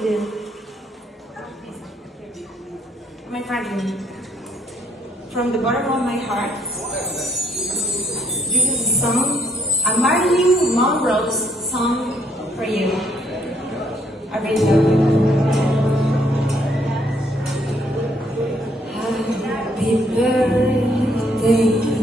to do. My friend, from the bottom of my heart, this is a song, a Marilyn Monroe's song for you. I really love it. Happy birthday.